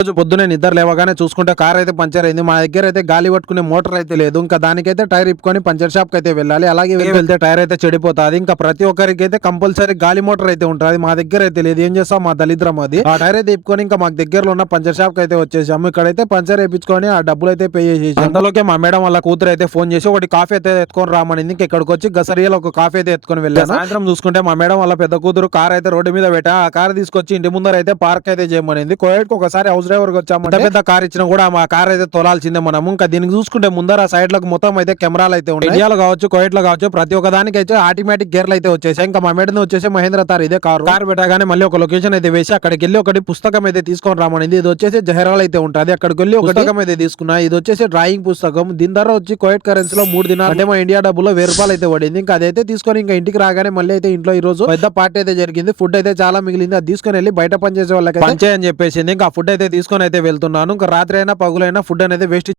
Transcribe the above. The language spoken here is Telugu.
రోజు పొద్దునే నిద్ర లేవగానే చూసుకుంటే కార్ అయితే పంచర్ అయింది. మా దగ్గర అయితే గాలి పట్టుకునే మోటార్ అయితే లేదు. ఇంకా దానికైతే టైర్ ఇప్పుకొని పంచర్ షాప్ కి అయితే వెళ్ళాలి. అలాగే వెళ్తే టైర్ అయితే చెడిపోతుంది. ఇంకా ప్రతి ఒక్కరికి అయితే కంపల్సరీ గాలి మోటార్ అయితే ఉంటుంది. మా దగ్గర అయితే లేదు. ఏం చేస్తాం, మా దళిద్రం అది. ఆ టైర్ అయితే ఇప్పుకొని ఇంకా మాకు దగ్గరలో ఉన్న పంచర్ షాప్ కి అయితే వచ్చేసాము. ఇక్కడైతే పంచర్ వేయించుకొని ఆ డబ్బులు అయితే పే చేసి అంతలోకే మా మేడం వాళ్ళ కూతురు అయితే ఫోన్ చేసి ఒకటి కాఫీ అయితే ఎత్తుకొని రామనింది. ఇంకా ఇక్కడికి వచ్చి గసరియాలో ఒక కాఫీ అయితే ఎత్తుకొని వెళ్ళాను. సాయంత్రం చూసుకుంటే మా మేడం వాళ్ళ పెద్ద కూతురు కార్ అయితే రోడ్డు మీద పెట్టా. ఆ కార్ తీసుకొచ్చి ఇంటి ముందర అయితే పార్క్ అయితే చేయమనింది. కోయట్కి ఒకసారి హౌస్ డ్రైవర్ వచ్చామంటే పెద్ద కార్ ఇచ్చినా కూడా మా కార్ అయితే తోలాల్సిందే మనము. ఇంకా దీనికి చూసుకుంటే ముందర సైడ్ లకు మొత్తం అయితే కెమెరాలు అయితే ఉన్నాయి. ఇండియాలో కావచ్చు, కోయట్ లో కావచ్చు, ప్రతి ఒక్క దానికి అయితే ఆటోమేటిక్ గేర్లు అయితే వచ్చేసాయి. ఇంకా మా మేడం వచ్చేసి మహేంద్ర తార్ ఇదే కార్ పెట్టగానే మళ్ళీ ఒక లొకేషన్ అయితే వేసి అక్కడికి వెళ్ళి ఒకటి పుస్తకం అయితే తీసుకొని రామనింది. ఇది వచ్చేసి జహరాల్ అయితే ఉంటుంది. అక్కడికి వెళ్ళి ఒక పుస్తకం అయితే తీసుకున్నా. ఇది వచ్చేసి డ్రాయింగ్ పుస్తకం. దీని ధర వచ్చి కోయట్ కరెన్సీ లో 3 దినాలు అంటే మా ఇండియా డబ్బులో 1000 రూపాయలు అయితే పడింది. ఇంకా అదైతే తీసుకొని ఇంకా ఇంటికి రాగానే మళ్ళీ అయితే ఇంట్లో ఈ రోజు పెద్ద పార్టీ అయితే జరిగింది. ఫుడ్ అయితే చాలా మిగిలింది. అది తీసుకొని వెళ్ళి బయట పనిచేసే వాళ్ళకి పంచే అని చెప్పేసింది. ఇంకా ఫుడ్ అయితే తీసుకొని అయితే వెళ్తున్నాను. ఇంకా రాత్రి అయినా పగులైనా ఫుడ్ అనేది వేస్ట్